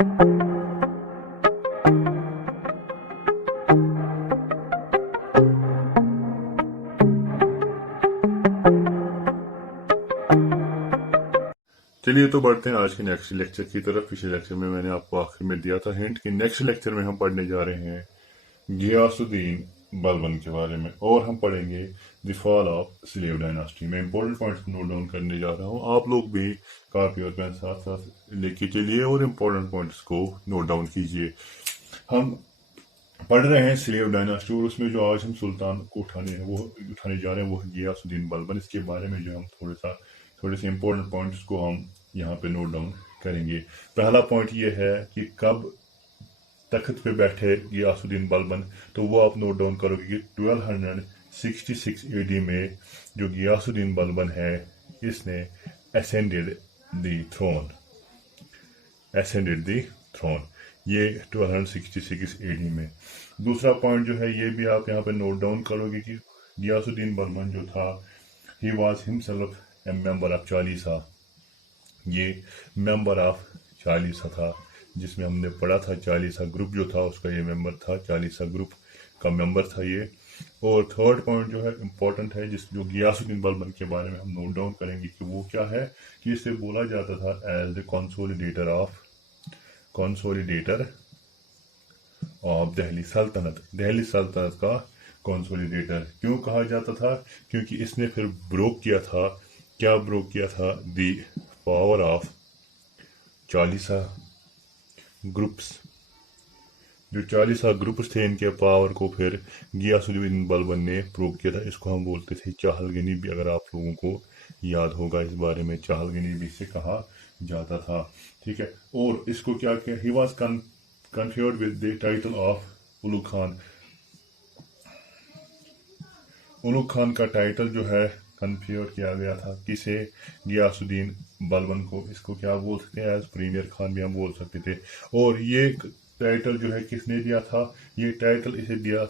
चलिए तो बढ़ते हैं आज के नेक्स्ट लेक्चर की तरफ। पिछले लेक्चर में मैंने आपको आखिर में दिया था हिंट कि नेक्स्ट लेक्चर में हम पढ़ने जा रहे हैं गियासुद्दीन बलबन के बारे में, और हम पढ़ेंगे the fall of slave dynasty. मैं इंपॉर्टेंट पॉइंट्स नोट डाउन करने जा रहा हूँ, आप लोग भी कॉपी और पेन साथ साथ लेके चलिए और इम्पोर्टेंट पॉइंट्स को नोट डाउन कीजिए। हम पढ़ रहे हैं स्लेव डायनास्टी, और उसमें जो आज हम सुल्तान को उठाने जा रहे हैं वो है गियासुद्दीन बलबन। इसके बारे में जो हम थोड़े से इम्पोर्टेंट पॉइंट्स को हम यहाँ पे नोट डाउन करेंगे। पहला पॉइंट ये है कि कब तख्त पे बैठे गियासुद्दीन बलबन, तो वो आप नोट डाउन करोगे कि 1266 AD में जो गियासुद्दीन बलबन है इसने असेंडेड द थ्रोन, ये 1266 AD में। दूसरा पॉइंट जो है ये भी आप यहाँ पे नोट डाउन करोगे कि गियासुद्दीन बलबन जो था he was himself A member of Chalisa, ये मेंबर ऑफ चालीसा था, जिसमें हमने पढ़ा था चालीसा ग्रुप जो था उसका ये मेंबर था, चालीसा ग्रुप का मेंबर था ये। और थर्ड पॉइंट जो है इम्पोर्टेंट है, जो गियासुद्दीन बलबन के बारे में हम नोट डाउन करेंगे कि वो क्या है, कि इसे बोला जाता था as the consolidator of Delhi सल्तनत का कंसोलिडेटर क्यों कहा जाता था, क्योंकि इसने फिर ब्रोक किया था the power of Chalisa groups. जो चालीसा ग्रुप्स थे इनके पावर को फिर गियासुद्दीन बलबन ने ब्रोक किया था। इसको हम बोलते थे चाहलगनी भी, अगर आप लोगों को याद होगा इस बारे में, चाहलगनी भी इसे कहा जाता था। ठीक है, और इसको क्या किया, he was conferred with the title of Ulugh Khan. Ulugh Khan का टाइटल जो है कन्फर्ड किया गया था किसे, गियासुद्दीन बलबन को। इसको क्या बोल सकते हैं, एज प्रीमियर खान भी हम बोल सकते थे। और ये टाइटल जो है किसने दिया था, ये टाइटल इसे दिया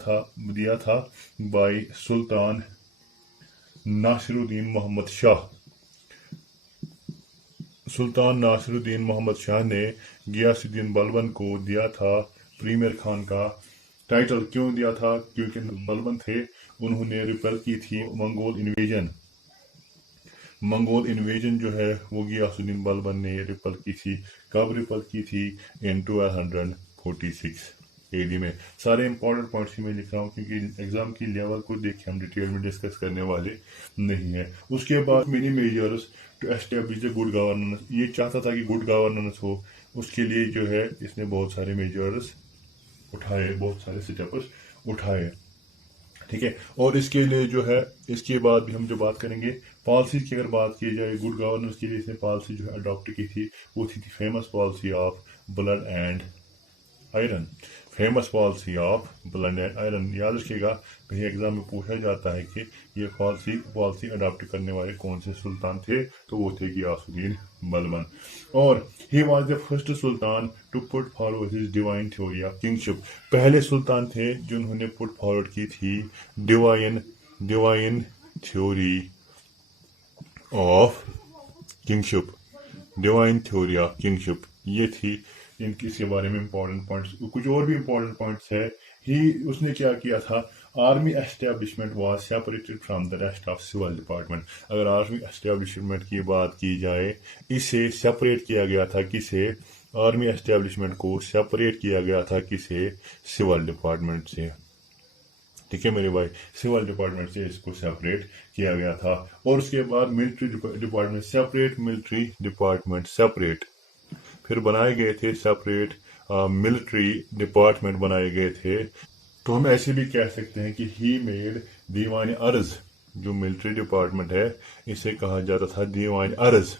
था बाय सुल्तान नासिरुद्दीन मोहम्मद शाह। सुल्तान नासिरुद्दीन मोहम्मद शाह ने गियासुद्दीन बलबन को दिया था प्रीमियर खान का टाइटल। क्यों दिया था, क्योंकि बलबन थे, उन्होंने रिपेल की थी मंगोल इन्वेजन जो है वो गियासुद्दीन बलबन ने रिपेल की थी। कब रिपेल की थी, इन 1246 AD में। सारे इंपॉर्टेंट पॉइंट्स ही मैं लिख रहा हूँ क्योंकि एग्जाम की लेवल को देख के हम डिटेल में डिस्कस करने वाले नहीं है। उसके बाद many measures to establish the good governance, ये चाहता था कि गुड गवर्नेंस हो, उसके लिए जो है इसने बहुत सारे मेजर्स उठाए, बहुत सारे स्टेप्स उठाए। ठीक है, और इसके लिए जो है इसके बाद भी हम जो बात करेंगे पॉलिसी की, अगर बात की जाए गुड गवर्नेंस के लिए इसने पॉलिसी जो है अडॉप्ट की थी, वो थी famous policy of blood and iron. याद रखिएगा, कहीं एग्जाम में पूछा जाता है कि ये पॉलिसी अडॉप्ट करने वाले कौन से सुल्तान थे, तो वो थे गियासुद्दीन बलबन। और he was the first sultan to put forward his divine theory of kingship. पहले सुल्तान थे जिन्होंने पुट फॉरवर्ड की थी डिवाइन थ्योरी ऑफ किंगशिप। ये थी इनकी, इसके बारे में इंपॉर्टेंट पॉइंट्स। कुछ और भी इंपॉर्टेंट पॉइंट्स है, उसने क्या किया था, army establishment was separated from the rest of civil department. अगर आर्मी एस्टेब्लिशमेंट की बात की जाए, इसे सेपरेट किया गया था किसे, आर्मी एस्टेब्लिशमेंट को सेपरेट किया गया था किसे, सिविल डिपार्टमेंट से। ठीक है मेरे भाई, सिविल डिपार्टमेंट से इसको सेपरेट किया गया था। और उसके बाद मिलिट्री डिपार्टमेंट सेपरेट फिर बनाए गए थे, सेपरेट मिलिट्री डिपार्टमेंट बनाए गए थे। तो हम ऐसे भी कह सकते हैं कि ही मेड दीवान अर्ज, जो मिलिट्री डिपार्टमेंट है इसे कहा जाता था दीवान अर्ज।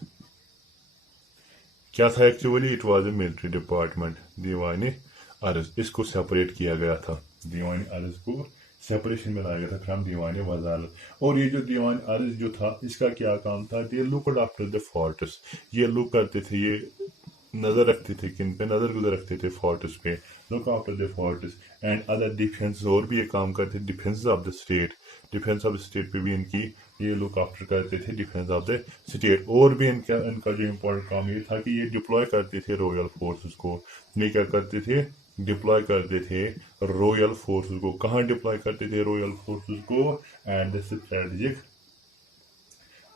क्या था actually, it was a military department, Diwan Arz. इसको सेपरेट किया गया था, दीवान अर्ज को सेपरेशन में लाया गया था फ्रॉम दीवान वजारत। और ये जो दीवान अर्ज जो था इसका क्या काम था, ये लुक्ड आफ्टर द फोर्ट्स, ये लुक करते थे, ये नजर रखते थे, किन पे नजर गुजर रखते थे, फोर्ट्स पे, look after the forts and other defence, और भी ये काम करते थे, defence of the state, defence of the state पे भी इनकी ये लुक आफ्टर करते थे, डिफेंस ऑफ द स्टेट। और भी इनका इनका जो इम्पोर्टेंट काम ये था कि ये डिप्लॉय करते थे रॉयल फोर्सेस को। ये क्या करते थे, डिप्लॉय करते थे रॉयल फोर्सेस को। कहाँ डिप्लॉय करते थे रॉयल फोर्सेस को, and the strategic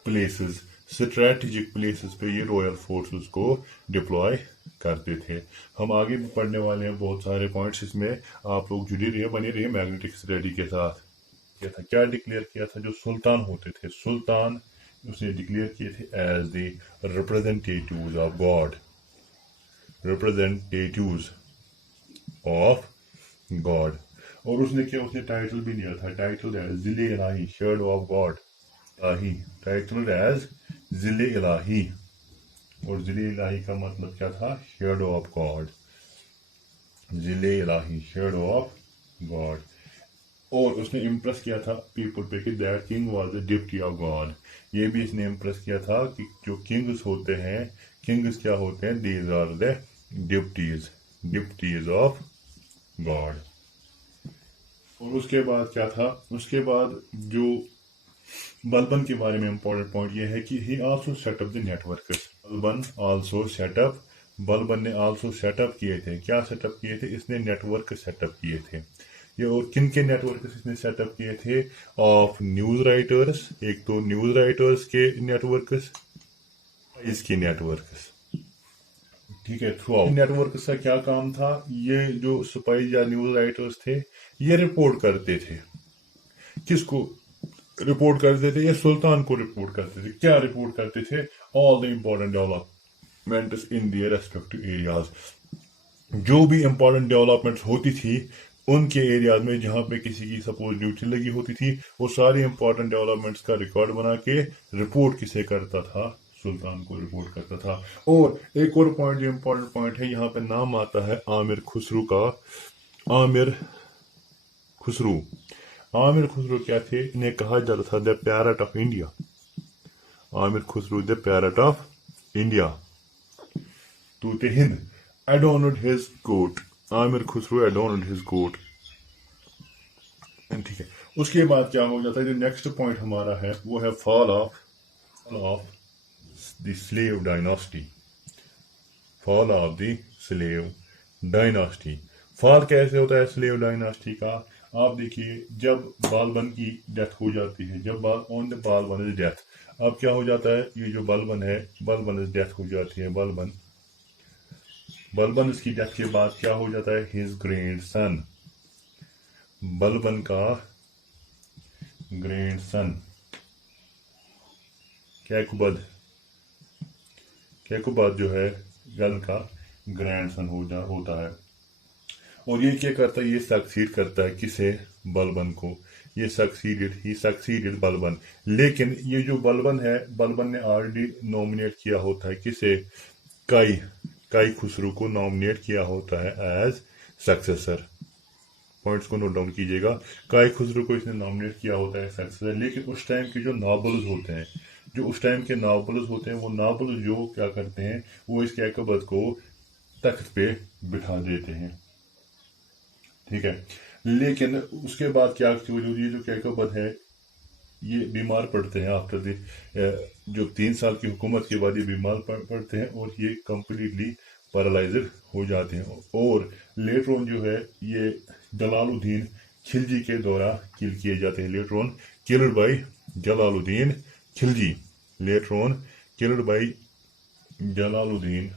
places, strategic places पे ये रॉयल फोर्सेस को डिप्लॉय करते थे। हम आगे भी पढ़ने वाले हैं बहुत सारे पॉइंट्स, इसमें आप लोग जुड़े रहिए, बने रहिए मैग्नेटिक स्टडी के साथ। क्या था, क्या डिक्लेयर किया था, जो सुल्तान होते थे, सुल्तान उसने डिक्लेयर किए थे as the representatives of god, representatives of God. और उसने क्या, उसने टाइटल भी दिया था, title as Zille Ilahi, shadow of God, Ilahi, title as Zille Ilahi. और जिले इलाही का मतलब क्या था, शेडो ऑफ गॉड, जिले इलाही, शेडो ऑफ गॉड। और उसने इम्प्रेस किया था पीपल पे कि that king was the deputy of God. ये भी इसने इम्प्रेस किया था कि जो किंग्स होते हैं, किंग्स क्या होते हैं, these are the deputies, deputies of God. और उसके बाद क्या था, उसके बाद जो बलबन के बारे में इंपॉर्टेंट पॉइंट ये है कि ही also setup the networks, Balban also setup, Balban ने आल्सो सेटअप किए थे, क्या सेटअप किए थे, इसने नेटवर्क सेटअप किए थे। ये और किन के नेटवर्क इसने सेटअप किए थे, ऑफ न्यूज राइटर्स, एक तो न्यूज राइटर्स के नेटवर्क्स, इसके नेटवर्क्स, ठीक है। थ्रू आउट नेटवर्क का क्या काम था, ये जो स्पाई या न्यूज राइटर्स थे ये रिपोर्ट करते थे, किसको रिपोर्ट करते थे, ये सुल्तान को रिपोर्ट करते थे। क्या रिपोर्ट करते थे, all the important developments in their respective areas, जो भी इंपॉर्टेंट डेवलपमेंट्स होती थी उनके एरियाज में, जहां पे किसी की सपोज ड्यूटी लगी होती थी, वो सारी इंपॉर्टेंट डेवलपमेंट्स का रिकॉर्ड बना के रिपोर्ट किसे करता था, सुल्तान को रिपोर्ट करता था। और एक और पॉइंट जो इंपॉर्टेंट पॉइंट है, यहाँ पे नाम आता है आमिर खुसरू का, आमिर खुसरू। आमिर खुसरू क्या थे, इन्हें कहा जाता था the parrot of India, Amir Khusrau the parrot of India, Tuti Hind, adorned his court, Amir Khusrau adorned his court, ठीक है। उसके बाद क्या हो जाता है, जो नेक्स्ट पॉइंट हमारा है वो है fall of the slave dynasty, fall of the slave dynasty. Fall कैसे होता है स्लेव डायनास्टी का, आप देखिए, जब बालबन की डेथ हो जाती है, जब on the Balban is death, अब क्या हो जाता है, ये जो बालबन है, बालबन इज डेथ हो जाती है, बलबन इसकी डेथ के बाद क्या हो जाता है, हिज ग्रैंडसन, बलबन का ग्रैंडसन कैकुबद जो है गल का ग्रैंडसन होता है। और ये क्या करता है, ये सक्सीड करता है किसे, बलबन को, ये सक्सीडेड बलबन। लेकिन ये जो बलबन है, बलबन ने ऑलरेडी नॉमिनेट किया होता है किसे, काई खुसरू को नॉमिनेट किया होता है एज सक्सेसर। पॉइंट्स को नोट डाउन कीजिएगा, काई खुसरू को इसने नॉमिनेट किया होता है सक्सेसर। लेकिन उस टाइम के जो नॉबल्स होते हैं, जो उस टाइम के नॉबल्स होते हैं, वो नॉबल्स जो क्या करते हैं, वो इस कैकबद को तख्त पे बिठा देते हैं, ठीक है। लेकिन उसके बाद क्या, ये जो कैकबद है ये बीमार पड़ते हैं, आफ्टर द जो 3 साल की हुकूमत के बाद ये बीमार पड़ते हैं और ये कम्प्लीटली पैरालाइज्ड हो जाते हैं। और लेटर ऑन जो है ये जलालुद्दीन खिलजी के द्वारा किल किए जाते हैं, later on killed by Jalaluddin Khilji, later on killed by Jalaluddin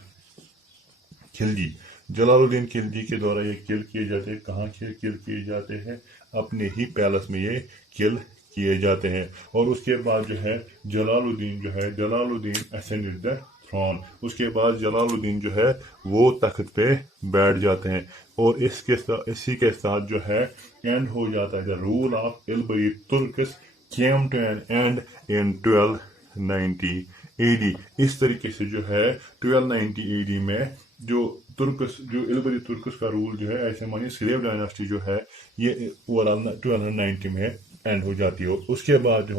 Khilji, Jalaluddin Khilji के द्वारा ये किल किए जाते हैं। कहाँ किल किए जाते हैं, अपने ही पैलेस में ये किल किए जाते हैं। और उसके बाद जो है जलालुद्दीन असेंडेड द थ्रोन, उसके बाद जलालुद्दीन जो है वो तख्त पे बैठ जाते हैं। और इसी के साथ जो है एंड हो जाता है, the rule of Ilbari Turks came to an end in 1290 AD। इस तरीके से जो है 1290 AD में जो इल्बरी तुर्कस का रूल जो है, ऐसे मानिए स्लेव डायनास्टी जो है ये ओवरऑल 1290 में एंड हो जाती है। उसके बाद जो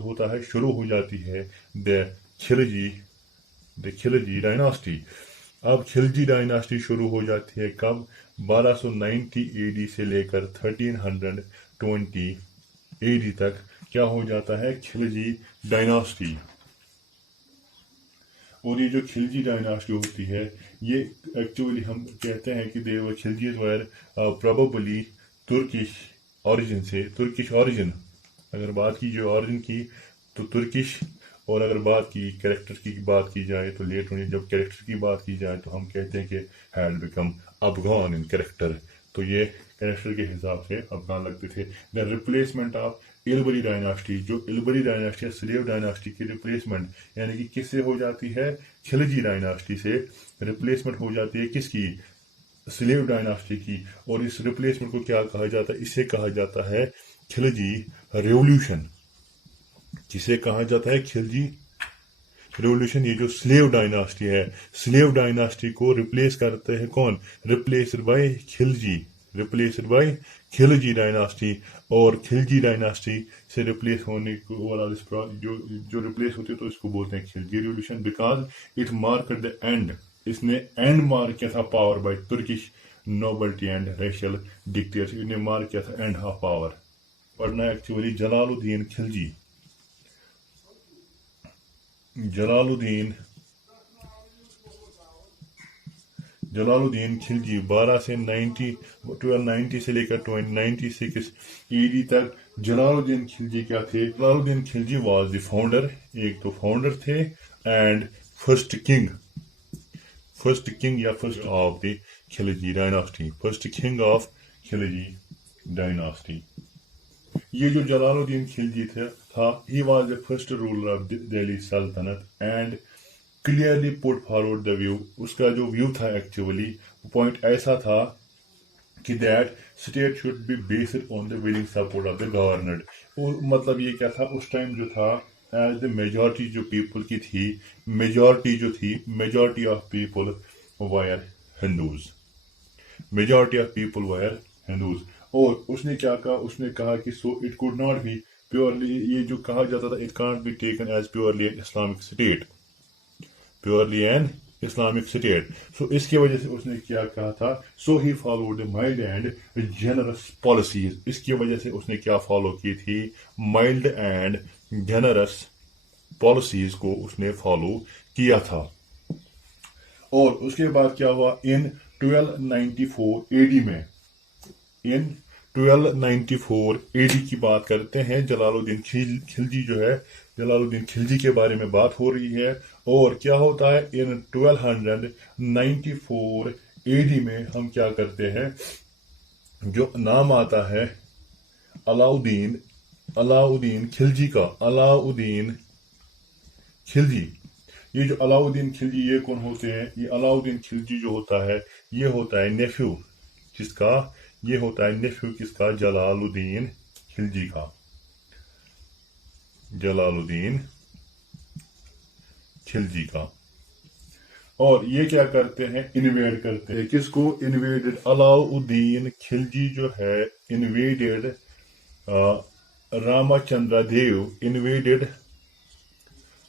होता है, शुरू हो जाती है द खिलजी डायनास्टी। अब खिलजी डायनास्टी शुरू हो जाती है कब? 1290 एडी से लेकर 1320 एडी तक क्या हो जाता है? खिलजी डायनास्टी। और ये जो खिलजी डायनास्टी होती है, ये एक्चुअली हम कहते हैं कि दे वर खिलजीज वर प्रोबेबली तुर्किश ओरिजिन से, तुर्किश ओरिजिन। अगर बात की जो ओरिजिन की तो तुर्किश, और अगर बात की कैरेक्टर की बात की जाए तो लेट होने जब कैरेक्टर की बात की जाए तो हम कहते हैं कि had become Afghan in character. तो ये कैरेक्टर के हिसाब से अफगान लगते थे। The replacement of Ilbari dynasty, जो इलबरी डायनास्टी स्लेव डायनास्टी की रिप्लेसमेंट यानी कि किससे हो जाती है? खिलजी डायनास्टी से रिप्लेसमेंट हो जाती है किसकी? स्लेव डायनास्टी की। और इस रिप्लेसमेंट को क्या कहा जाता है? इसे कहा जाता है खिलजी रेवोल्यूशन। जिसे कहा जाता है खिलजी रेवोल्यूशन। ये जो स्लेव डायनास्टी है, स्लेव डायनास्टी को रिप्लेस करते हैं कौन? Replaced by Khilji, replaced by Khilji dynasty. और खिलजी डायनास्टी से रिप्लेस होने वाला जो जो रिप्लेस होते तो इसको बोलते हैं Khilji revolution, because it mark the end. इसने एंड मार्क किया था power by Turkish nobility and racial dictatorship. इन्हें मार्क किया था एंड ऑफ पावर। पढ़ना एक्चुअली जलालुद्दीन खिलजी, जलालुद्दीन खिलजी 1290 से लेकर 96 ईडी तक। जलालुद्दीन खिलजी क्या थे? Jalaluddin Khilji was the founder, एक तो फाउंडर थे, एंड फर्स्ट किंग या first of the Khilji dynasty, first king of Khilji dynasty. ये जो जलालुद्दीन खिलजी था, he was the first ruler of Delhi सल्तनत and clearly put forward the view. उसका जो व्यू था एक्चुअली पॉइंट ऐसा था कि that state should be based on the willing support of the governor. मतलब ये क्या था उस टाइम जो था, एज द मेजॉरिटी जो पीपल की थी, majority of people were Hindus, majority of people were Hindus. और उसने क्या कहा? उसने कहा कि so it could not be purely, ये जो कहा जाता था, it can't be taken as purely an Islamic state, purely an Islamic state. So इसकी वजह से उसने क्या कहा था? So he followed the mild and generous policies. इसकी वजह से उसने क्या फॉलो की थी? माइल्ड एंड जेनरस पॉलिसीज को उसने फॉलो किया था। और उसके बाद क्या हुआ? इन 1294 एडी में, इन 1294 एडी की बात करते हैं। जलालुद्दीन खिलजी जो है, जलालुद्दीन खिलजी के बारे में बात हो रही है। और क्या होता है? इन 1294 एडी में हम क्या करते हैं? जो नाम आता है अलाउद्दीन खिलजी का, अलाउद्दीन खिलजी। ये जो अलाउद्दीन खिलजी ये कौन होते हैं? ये अलाउद्दीन खिलजी जो होता है, ये होता है नेफ्यू किसका? ये होता है नेफ्यू किसका? जलालुद्दीन खिलजी का, जलालुद्दीन खिलजी का। और ये क्या करते हैं? इन्वेड करते हैं। किसको इन्वेडेड? अलाउद्दीन खिलजी जो है invaded Ramchandra Dev, invaded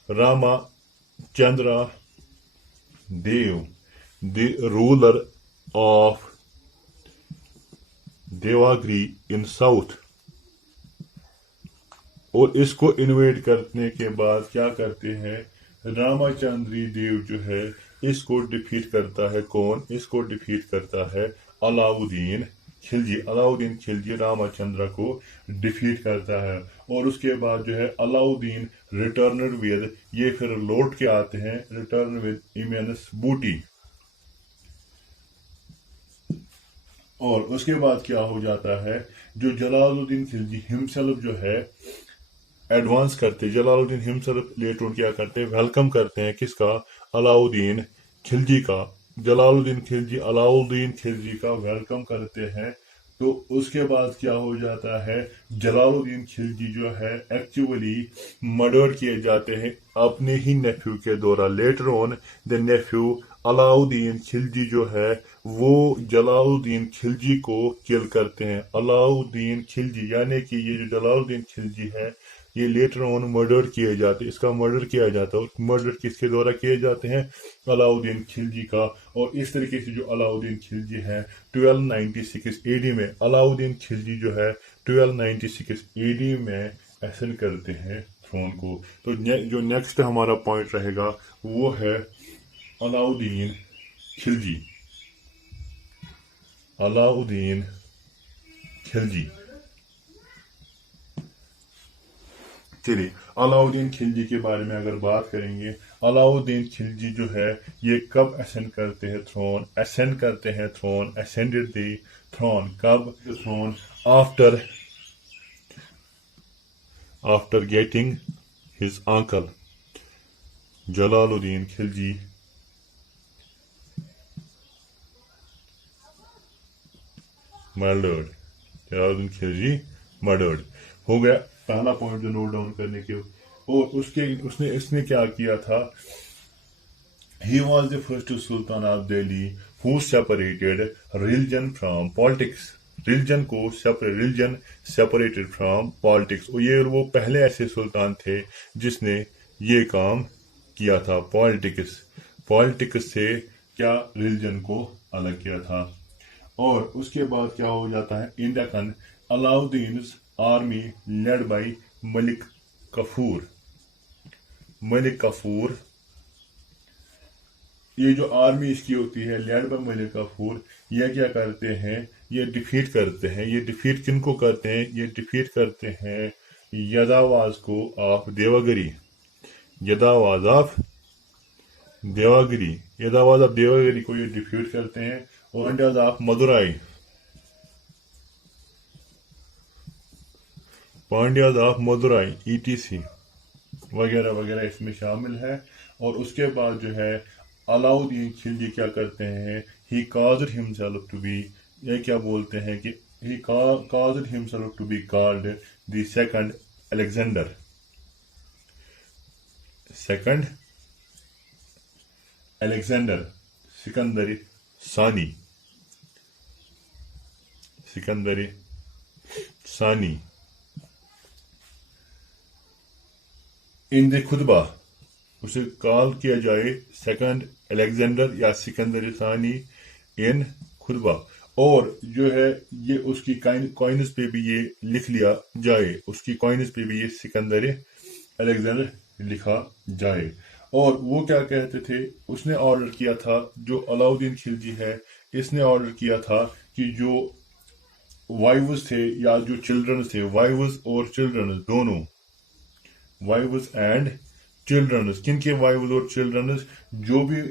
Ramchandra Dev, the ruler of Devagiri in south. और इसको इन्वेड करने के बाद क्या करते हैं? रामचंद्री देव जो है इसको डिफीट करता है। कौन इसको डिफीट करता है? अलाउद्दीन खिलजी। अलाउद्दीन खिलजी रामचंद्र को डिफीट करता है। और उसके बाद जो है अलाउद्दीन रिटर्न विद, ये फिर लौट के आते हैं, रिटर्न विद इमेंस बूटी। और उसके बाद क्या हो जाता है? जो जलालुद्दीन खिलजी हिमसेल्फ जो है एडवांस करते, जलालुद्दीन हिमसेल्फ लेटर क्या करते हैं? वेलकम करते हैं किसका? अलाउद्दीन खिलजी का। जलालुद्दीन खिलजी का वेलकम करते हैं। तो उसके बाद क्या हो जाता है? जलालुद्दीन खिलजी जो है एक्चुअली मर्डर किए जाते हैं अपने ही नेफ्यू के द्वारा। Later on the nephew Alauddin Khilji जो है वो जलालुद्दीन खिलजी को किल करते हैं। अलाउद्दीन खिलजी यानी कि ये जो जलालुद्दीन खिलजी है ये लेटर ऑन मर्डर किए जाते, इसका मर्डर किया जाता है। और मर्डर किसके द्वारा किए जाते हैं? अलाउद्दीन खिलजी का। और इस तरीके से जो अलाउद्दीन खिलजी है 1296 एडी में, अलाउद्दीन खिलजी जो है 1296 एडी में एसेंड करते हैं थ्रोन को। तो जो नेक्स्ट हमारा पॉइंट रहेगा वो है अलाउद्दीन खिलजी। अलाउद्दीन खिलजी। चलिए अलाउद्दीन खिलजी के बारे में अगर बात करेंगे, अलाउद्दीन खिलजी जो है ये कब असेंड करते हैं थ्रोन? असेंड करते हैं थ्रोन, असेंडेड द थ्रोन, कब? Throne after getting his uncle Jalaluddin Khilji murdered. Jalaluddin Khilji murdered हो गया पहला पॉइंट जो नोट डाउन करने के। और इसने क्या किया था? He was the first Sultan of Delhi who separated religion from politics. religion separated from politics। और ये वो पहले ऐसे सुल्तान थे जिसने ये काम किया था। पॉलिटिक्स से क्या रिलीजन को अलग किया था। और उसके बाद क्या हो जाता है? In Deccan Alauddin army led by Malik Kafur. ये जो आर्मी इसकी होती है लेड बाय मलिक कफूर, ये क्या करते हैं? ये डिफीट करते हैं। ये डिफीट किनको करते हैं? ये डिफीट करते हैं यदावाज को ऑफ देवगिरी। यदावाज ऑफ देवगिरी को ये डिफीट करते हैं। और पांड्याज ऑफ मदुराई ETC वगैरह वगैरह इसमें शामिल है। और उसके बाद जो है अलाउद्दीन खिलजी क्या करते हैं? ही caused himself to be, ये क्या बोलते हैं कि he caused himself to be called the second Alexander। सिकंदरी सानी इन द खुतबा, उसे कॉल किया जाए सेकंड अलेक्जेंडर या सिकंदर सानी इन खुतबा। और जो है ये उसकी कॉइन्स पे भी ये लिख लिया जाए, उसकी कॉइन्स पे भी ये सिकंदर अलेक्जेंडर लिखा जाए। और वो क्या कहते थे? उसने ऑर्डर किया था, जो अलाउद्दीन खिलजी है इसने ऑर्डर किया था कि जो वाइव्स थे या जो चिल्ड्रन थे, वाइव्स और चिल्ड्रन दोनों, वाइव्स एंड चिल्ड्रंस, किनके वाइव्स और चिल्ड्रंस? जो भी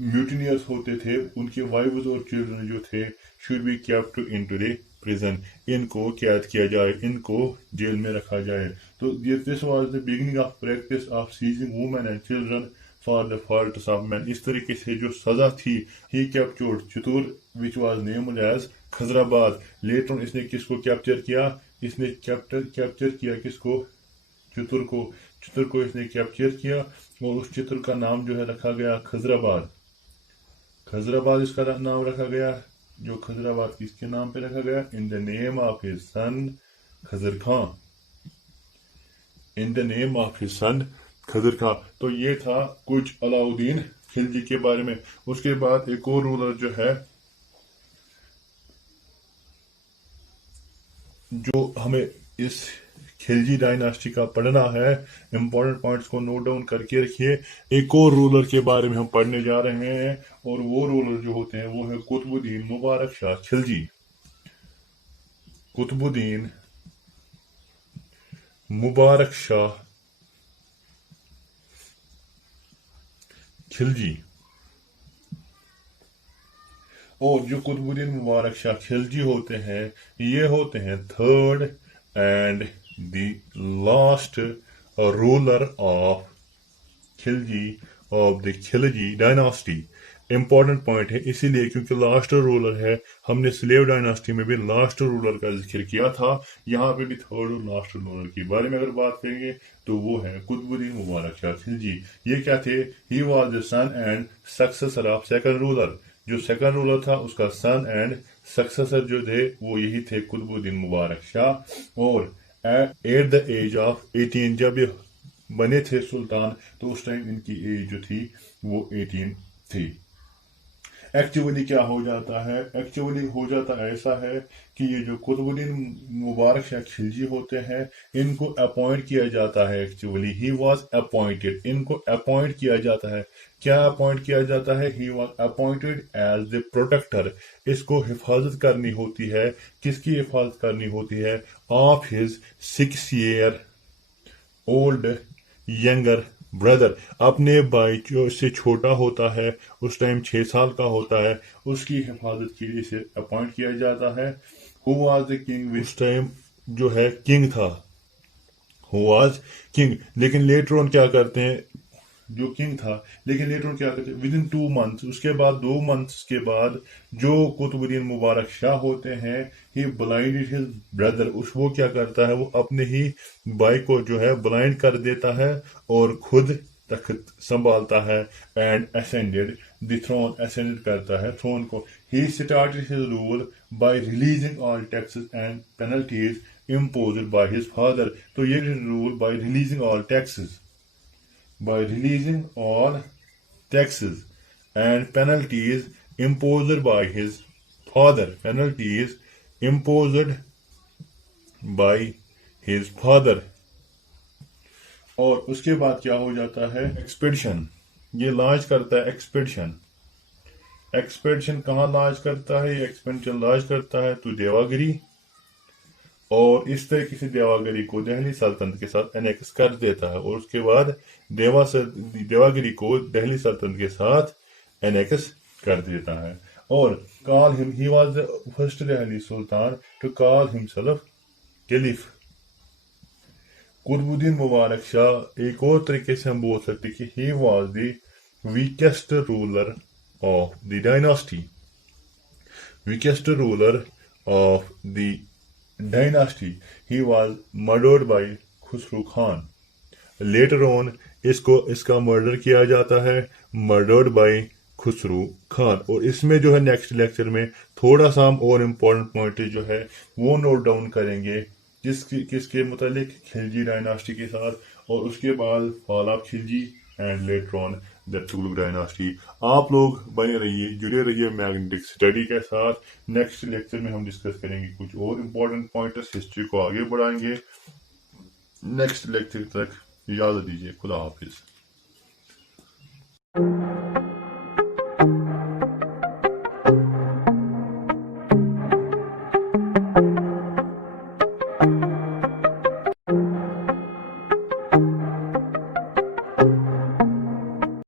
म्यूटिनियर्स होते थे उनके वाइव्स और चिल्ड्रन जो थे should be kept into the prison, इनको कैद किया जाए, इनको जेल में रखा जाए। तो this was the beginning of practice of seizing women and children for the faults of man. इस तरीके से जो सजा थी, he captured Chittor which was named as Khizrabad. Later इसने किसको कैप्चर किया? इसने कैप्चर किया किसको? चित्तूर को इसने कैप्चर किया। और उस चित्तूर का नाम जो है रखा गया खजराबाद इसका नाम रखा गया। जो खजराबाद किसके नाम पे रखा गया? In the name of his son Khizr Khan. तो ये था कुछ अलाउद्दीन खिलजी के बारे में। उसके बाद एक और रूलर जो है जो हमें इस खिलजी डायनास्टी का पढ़ना है, इंपॉर्टेंट पॉइंट्स को नोट डाउन करके रखिए। एक और रूलर के बारे में हम पढ़ने जा रहे हैं और वो रूलर जो होते हैं वो है कुतुबुद्दीन मुबारक शाह खिलजी। कुतुबुद्दीन मुबारक शाह खिलजी। और जो कुतुबुद्दीन मुबारक शाह खिलजी होते हैं, ये होते हैं third and the last ruler of Khilji dynasty. Important point है इसीलिए क्योंकि लास्ट रूलर है। हमने स्लेव डायनास्टी में भी लास्ट रूलर का जिक्र किया था, यहाँ पे भी थर्ड और लास्ट रूलर के बारे में अगर बात करेंगे तो वो है कुतुबुद्दीन मुबारक शाह खिलजी। ये क्या थे? He was the son and successor of second ruler. जो सेकंड रूलर था उसका सन एंड सक्सेसर जो थे वो यही थे कुतुबुद्दीन मुबारक शाह। और एट द एज ऑफ 18, जब ये बने थे सुल्तान तो उस टाइम इनकी एज जो थी वो 18 थी। एक्चुअली क्या हो जाता है, एक्चुअली हो जाता ऐसा है कि ये जो कुतुबुद्दीन मुबारक शाह खिलजी होते हैं इनको अपॉइंट किया जाता है। एक्चुअली ही वॉज अपॉइंटेड, इनको अपॉइंट किया जाता है। क्या अपॉइंट किया जाता है? He was appointed as the protector. इसको हिफाजत करनी होती है। किसकी हिफाजत करनी होती है? Of his 6 year old younger brother. अपने भाई जो इससे छोटा होता है, उस टाइम 6 साल का होता है, उसकी हिफाजत के लिए इसे अपॉइंट किया जाता है। हु वाज द किंग, उस टाइम जो है किंग था, हु वाज किंग। लेकिन लेटर ऑन क्या करते हैं, जो किंग था, लेकिन लेटर ऑन क्या करते हैं, विद इन 2 मंथ्स, उसके बाद 2 मंथ्स के बाद जो कुतुबुद्दीन मुबारक शाह होते हैं, ही ब्लाइंडेड हिज ब्रदर, उस वो क्या करता है, वो अपने ही भाई को जो है ब्लाइंड कर देता है और खुद तख्त संभालता है। And ascended the throne, ascended करता है थ्रोन को। He started his rule by releasing all taxes and penalties imposed by his father। तो ये rule by releasing all taxes, by releasing all taxes and penalties imposed by his father, penalties imposed by his father। और उसके बाद क्या हो जाता है, expedition, ये लॉन्च करता है एक्सपेडिशन। एक्सपेडिशन कहाँ लॉन्च करता है? एक्सपेडिशन लॉन्च करता है तो देवागिरी, और इस तरीके से देवागिरी को दिल्ली सल्तनत के साथ एनेक्स कर देता है, और उसके बाद देवागिरी को दिल्ली सल्तनत के साथ एनेक्स कर देता है। और call him, he was the first Delhi sultan to call himself caliph. Qutbuddin Mubarak Shah, एक और तरीके से हम बोल सकते कि he was the weakest ruler of the dynasty, weakest ruler of the dynasty. He was murdered by Khusro Khan. Later on इसका मर्डर किया जाता है, मर्डर्ड बाय खुसरू खान। और इसमें जो है नेक्स्ट लेक्चर में थोड़ा सा हम और इम्पोर्टेंट पॉइंट जो है वो नोट डाउन करेंगे, किसके मुतालिक, खिलजी डायनास्टी के साथ, और उसके बाद fall of Khilji and later on the Tughlaq dynasty. आप लोग बने रहिए, जुड़े रहिए मैग्नेटिक स्टडी के साथ। नेक्स्ट लेक्चर में हम डिस्कस करेंगे कुछ और इम्पोर्टेंट पॉइंटर्स, हिस्ट्री को आगे बढ़ाएंगे। नेक्स्ट लेक्चर तक इजाजत दीजिए, खुदा हाफिज।